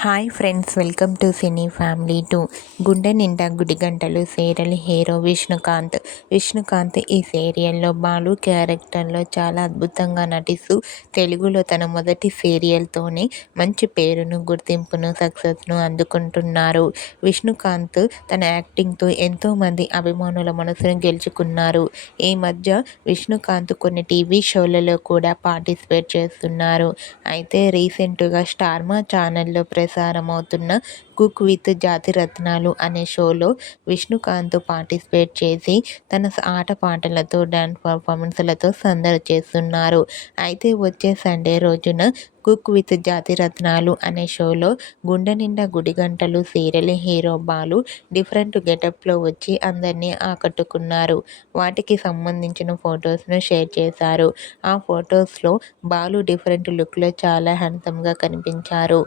Hi friends, welcome to cine family 2. గుండె నిండా గుడిగంటలు serial hero Vishnukant. Vishnukant ఈ సీరియల్లో బాలు క్యారెక్టర్లో చాలా అద్భుతంగా నటిస్తూ తెలుగులో తన మొదటి సీరియల్తోనే మంచి పేరును, గుర్తింపును, సక్సెస్ను అందుకుంటున్నారు. విష్ణుకాంత్ తన యాక్టింగ్తో ఎంతోమంది అభిమానుల మనసును గెలుచుకున్నారు. ఈ మధ్య విష్ణుకాంత్ కొన్ని టీవీ షోలలో కూడా పార్టిసిపేట్ చేస్తున్నారు. అయితే రీసెంట్గా స్టార్ మా ఛానల్లో ప్రసారమవుతున్న కుక్ విత్ జాతిరత్నాలు అనే షోలో విష్ణుకాంత్ పార్టిసిపేట్ చేసి తన ఆటపాటలతో, డ్యాన్స్ పర్ఫార్మెన్స్లతో సందడి చేస్తున్నారు. అయితే వచ్చే సండే రోజున కుక్ విత్ జాతిరత్నాలు అనే షోలో గుండె నిండా గుడిగంటలు సీరియల్ హీరో బాలు డిఫరెంట్ గెటప్లో వచ్చి అందరినీ ఆకట్టుకున్నారు. వాటికి సంబంధించిన ఫొటోస్ను షేర్ చేశారు. ఆ ఫొటోస్లో బాలు డిఫరెంట్ లుక్లో చాలా హ్యాండ్సమ్గా కనిపించారు.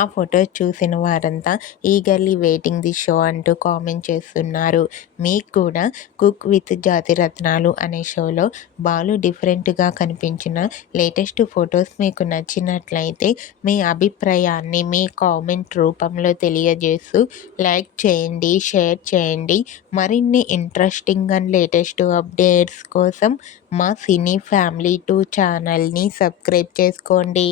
ఆ ఫొటోస్ చూసిన వారంతా ఈగర్లీ వెయిటింగ్ ది షో అంటూ కామెంట్ చేస్తున్నారు. మీకు కూడా కుక్ విత్ జాతిరత్నాలు అనే షోలో బాలు డిఫరెంట్గా కనిపించిన లేటెస్ట్ ఫొటోస్ మీకు నచ్చినట్లయితే మీ అభిప్రాయాన్ని మీ కామెంట్ రూపంలో తెలియజేస్తూ లైక్ చేయండి, షేర్ చేయండి. మరిన్ని ఇంట్రెస్టింగ్ అండ్ లేటెస్ట్ అప్డేట్స్ కోసం మా సినీ ఫ్యామిలీ 2 ఛానల్ని సబ్స్క్రైబ్ చేసుకోండి.